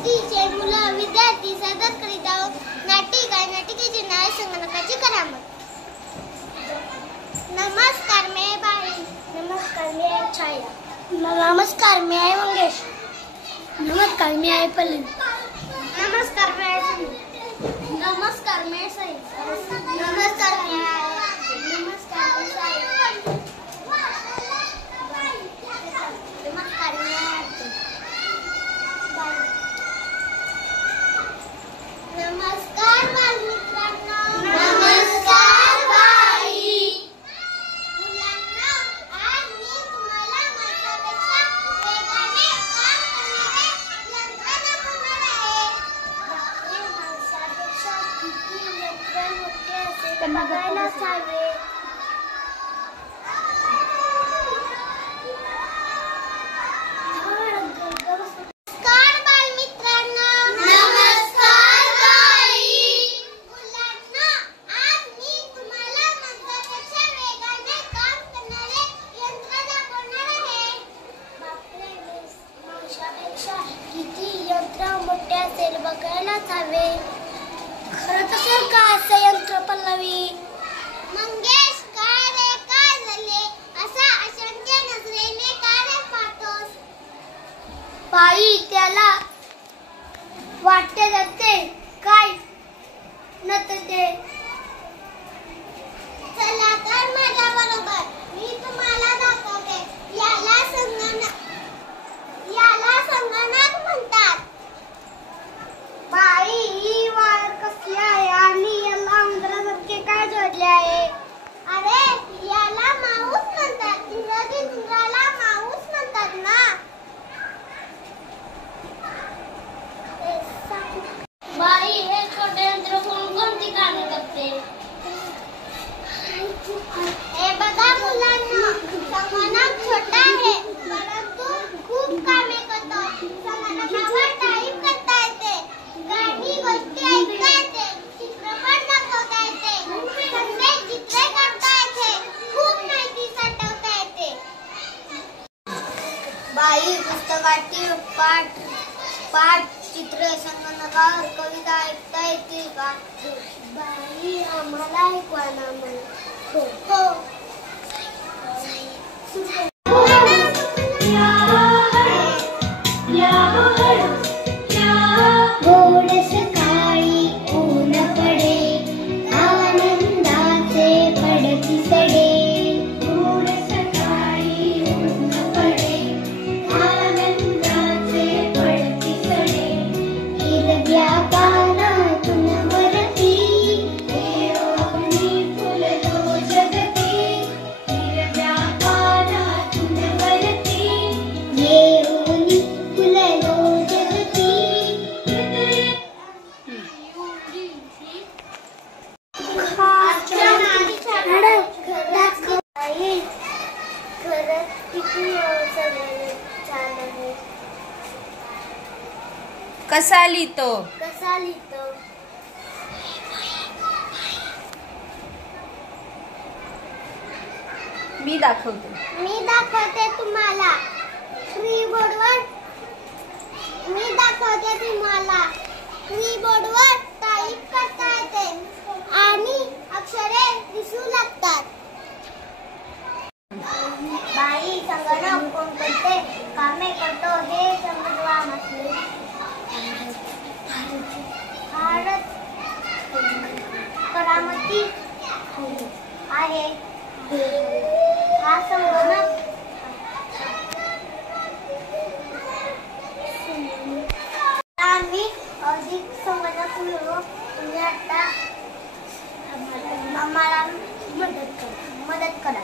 वस्तीचे मुलं विद्यार्थी सादर करीत आहोत नाटिका. नाटिकेचे नाव संगणकाची करामत. नमस्कार मी आहे बाई. नमस्कार मी आहे छाया. नमस्कार मी आहे मंगेश. नमस्कार मी आहे पल्लवी. नमस्कार मी आहे सनी. नमस्कार मी आहे साई. नमस्कार मी आहे नमस्कार मी साई. नमस्कार मी आहे नमस्कार बालमित्रांनो. नमस्कार बाई. मुलांना आज मी तुम्हाला माझ्यापेक्षा वेगाने काम करणारे यंत्र दाखवणार आहे. बापरे, माणसापेक्षा किती यंत्र मोठे असेल बघायलाच हवे. किती यंत्र मोठे असेल बघायलाच हवे. खरंच असेल का असं यंत्र पल्लवी? मंगेश, काय रे, काय झाले? असा अशंक्य नजरेने का रे पाहतोस? बाई, त्याला वाटते जाते काय नसते. चला तर माझ्या बरोबर, मी तुम्हाला दाखवते. याला संगणक म्हणतात. बाई, ही वायर कसली आहे आणि याला उंदरासारखे काय जोडले आहे? अरे, याला माऊस म्हणतात. इंग्रजीत उंदराला माऊस म्हणतात ना. बाई, हे छोटे यंत्र कोणती कामे करते? हे बघा मुलांना, संगणक छोटा आहे परंतु खूप कामे करतो. संगणकावर टाईप करता येते, गाणी गोष्टी ऐकता येते, चित्रपट दाखवता येते, संदेश चित्रे काढता येते, खूप माहिती साठवता येते. बाई, पुस्तकातील पाठ चित्रे संगणकावर कविता ऐकता येतील का? बाई, आम्हाला ऐकवा ना. हो हो. गोड सकाळी ऊन पडे, आनंदाचे पडती सडे. गोड सकाळी ऊन पडे, आनंदाचे पडती सडे. हिरव्या पानातून वरती येऊनी फुललो जगती. हिरव्या पानातून वरती येऊनी फुललो जगती. कसा लिहितो? मी दाखवते तुम्हाला. कीबोर्डवर टाईप करता येते आणि अक्षरे दिसू लागतात. बाई, संगणक कोणकोणते कामे करतो हे समजवा म्हटले. भारत करामती आहे. हा संगणक आम्ही अधिक संगणक मिळवू. तुम्ही आता आम्हाला मदत करा.